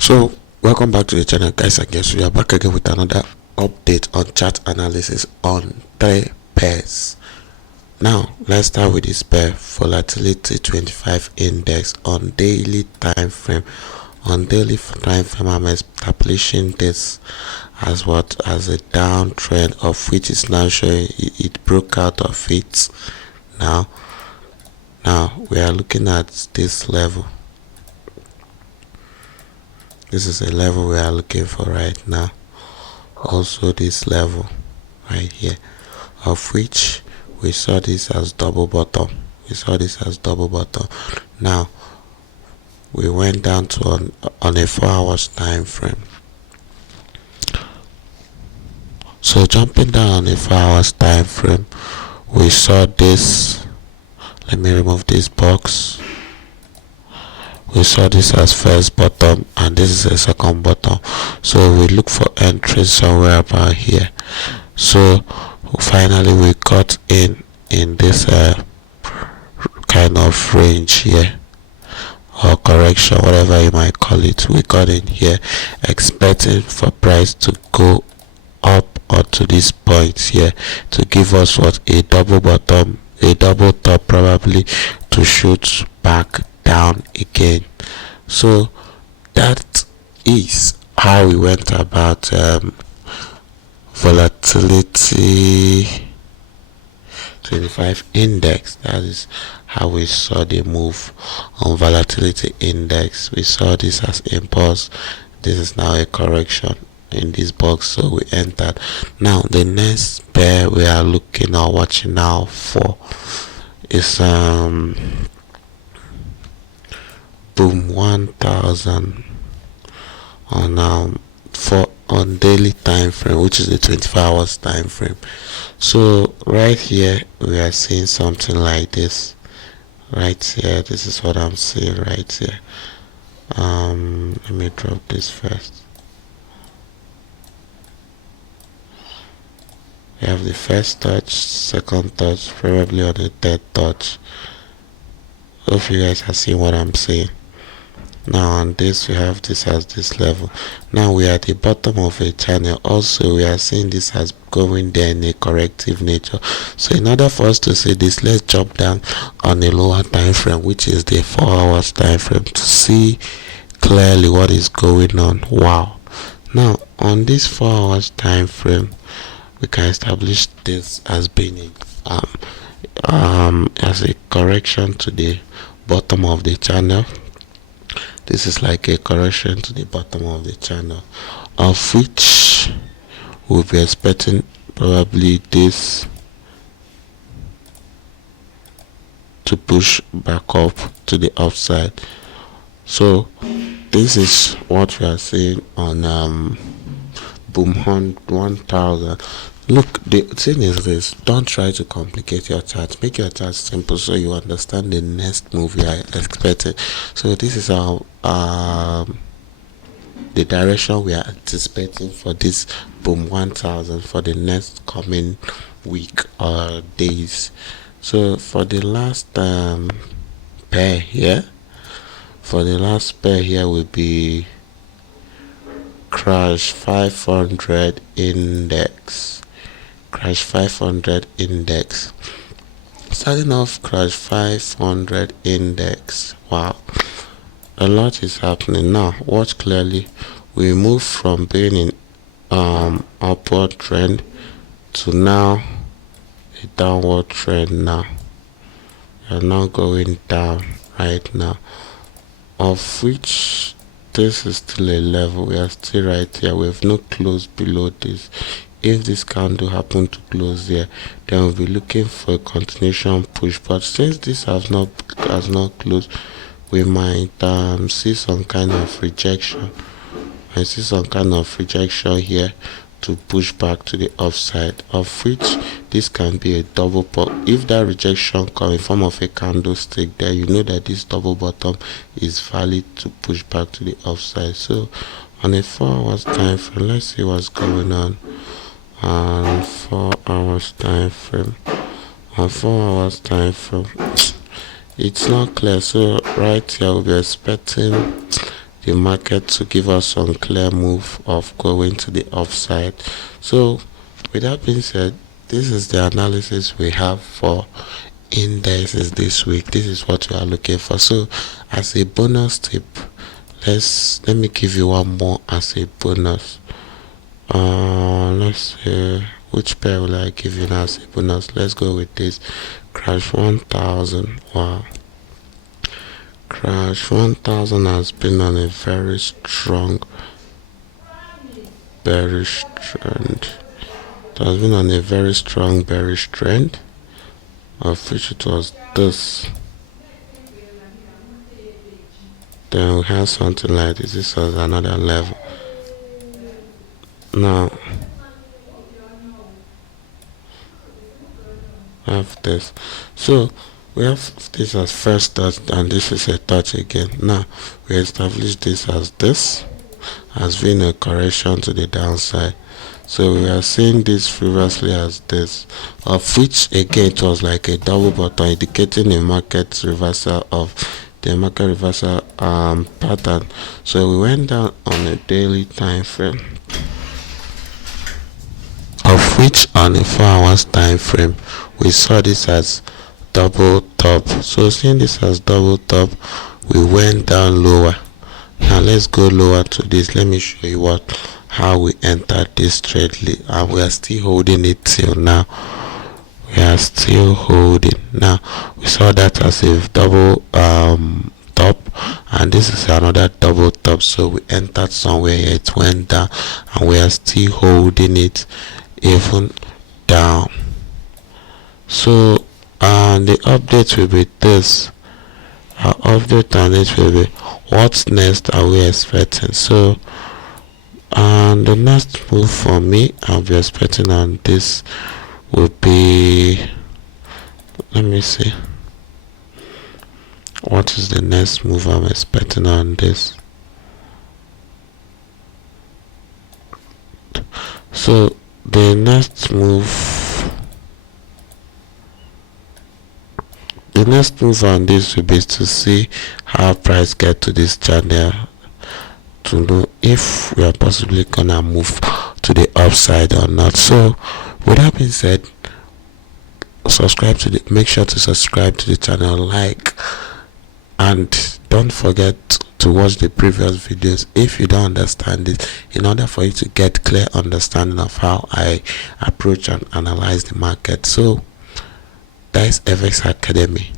So welcome back to the channel, guys. I guess we are back again with another update on chart analysis on 3 pairs. Now let's start with this pair, Volatility25 index on daily time frame. On daily time frame, I'm establishing this as a downtrend, of which is now showing it broke out of it. Now we are looking at this level. This is a level we are looking for right now. Also this level right here, of which we saw this as double bottom. Now we went down to on a 4 hours time frame. So jumping down on a 4 hours time frame, we saw this. Let me remove this box. We saw this as first bottom, and this is a second bottom. So we look for entry somewhere about here. So finally we got in this kind of range here, or correction, whatever you might call it. We got in here expecting for price to go up onto this point here to give us a double bottom, a double top, probably to shoot back down again. So that is how we went about volatility 25 index. That is how we saw the move on volatility index. We saw this as impulse. This is now a correction in this box, so we entered. Now the next pair we are looking or watching now for is boom 1000 on daily time frame, which is the 24 hours time frame. So right here we are seeing something like this right here. This is what I'm seeing right here. Let me drop this first. We have the first touch, second touch, probably on the third touch. Hope you guys are seeing what I'm saying. Now on this, we have this as this level. Now we are at the bottom of a channel. Also we are seeing this as going there in a corrective nature. So in order for us to see this, let's jump down on a lower time frame, which is the 4 hours time frame, to see clearly what is going on. Wow. Now on this 4 hours time frame, we can establish this as being as a correction to the bottom of the channel. This is like a correction to the bottom of the channel, of which we'll be expecting probably this to push back up to the upside. So this is what we are seeing on boom 1000. Look, the thing is this: don't try to complicate your chart. Make your chart simple so you understand the next move you are expecting. So this is our the direction we are anticipating for this boom 1000 for the next coming week or days. So for the last pair here, will be crash500 index. Crash500 index. Starting off crash500 index. Wow, a lot is happening now. Watch clearly. We move from being in upward trend to now a downward trend. Now we are now going down right now, of which this is still a level. We are still right here. We have no close below this. If this candle happen to close there, then we'll be looking for a continuation push. But since this has not closed, we might see some kind of rejection. Here to push back to the upside, of which this can be a double pop. If that rejection come in form of a candlestick, there you know that this double bottom is valid to push back to the upside. So on a 4 hours time frame, let's see what's going on. On 4 hours time frame, it's not clear. So right here we'll be expecting the market to give us some clear move of going to the upside. So with that being said, this is the analysis we have for indices this week. This is what we are looking for. So as a bonus tip, let me give you one more as a bonus. Let's see, which pair will I give you now as a bonus? Let's go with this crash 1000. Wow, crash 1000 has been on a very strong bearish trend. It has been on a very strong bearish trend, of which it was this. Then we have something like this. This was another level. Now we have this. So we have this as first touch, and this is a touch again. Now we establish this as being a correction to the downside. So we are seeing this previously as this, of which again it was like a double bottom, indicating a market reversal of the market reversal pattern. So we went down on a daily time frame, of which on a 4 hours time frame we saw this as double top. So seeing this as double top, we went down lower. Now let's go lower to this. Let me show you how we entered this trade, and we are still holding it till now. We are still holding. Now we saw that as a double top, and this is another double top. So we entered somewhere here, it went down, and we are still holding it even down. So the update will be this. Our update on it will be what next are we expecting. So the next move for me, I'll be expecting on this would be, let me see, what is the next move I'm expecting on this. So the next move on this will be to see how price get to this channel, to know if we are possibly gonna move to the upside or not. So with that being said, make sure to subscribe to the channel, like, and don't forget to watch the previous videos if you don't understand it, in order for you to get clear understanding of how I approach and analyze the market. So that is FX Academy.